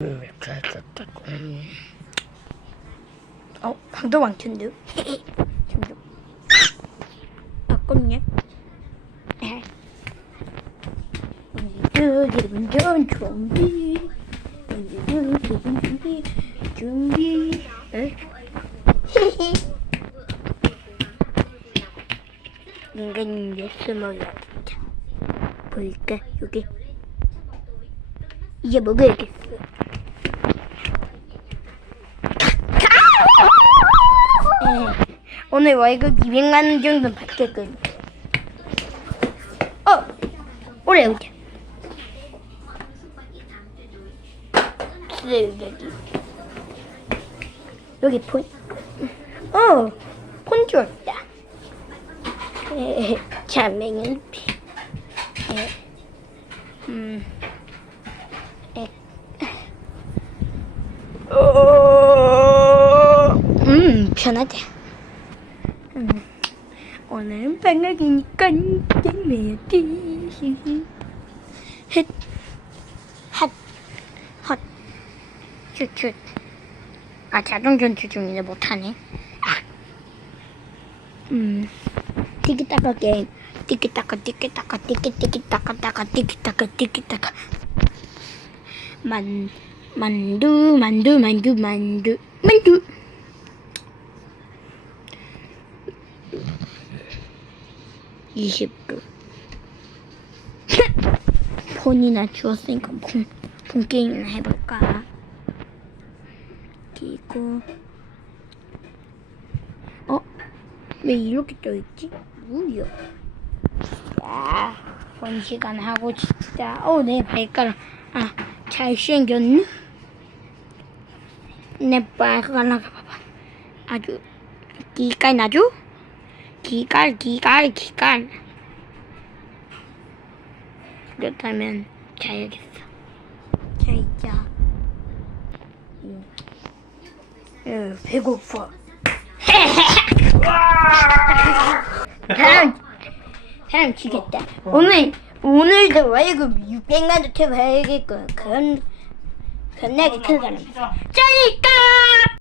이렇게 했었다고. 어, 방도. 잠깐. 아깝네. 오늘도 기분 좋은 준비. 오늘도 기분 준비. 준비. 인간이 숨어야 진짜. 보일까 여기. 이제 먹어야겠어. 네. 오늘 월급 200만 원 정도 받겠군. 어, 오래 오자. 여기 폰. 어, 폰 줬다. 자맹은 에, 음, 에, 어, 음, 편하다. 음, 오늘은 방학이니까 게임해야지. 헷, 핫, 핫, 슛슛. 아, 자동 전투 중인데 못하네. 아. 음, 티키타카 게임. 티키타카, 티키타카, 티키티키타카 타카, 티키타카, 티키타카. 만, 만두, 만두, 만두, 만두, 만두. 이십 분 폰이나 주웠으니까 폰, 폰 게임이나 해볼까? 그리고 어? 왜 이렇게 떠있지? 뭐야? 야, 본 시간 하고 진짜 어, 내 발가락 아, 잘생겼네? 내 발가락 봐봐 아주 기깔 나죠? 기깔 기깔 기깔 그렇다면 자야겠어. 자 있자 응. 에, 배고파. 사람 사람 죽겠다. 오늘 오늘도 월급 600만 원 태워야겠고 그건 겁나게 큰 사람. 저니까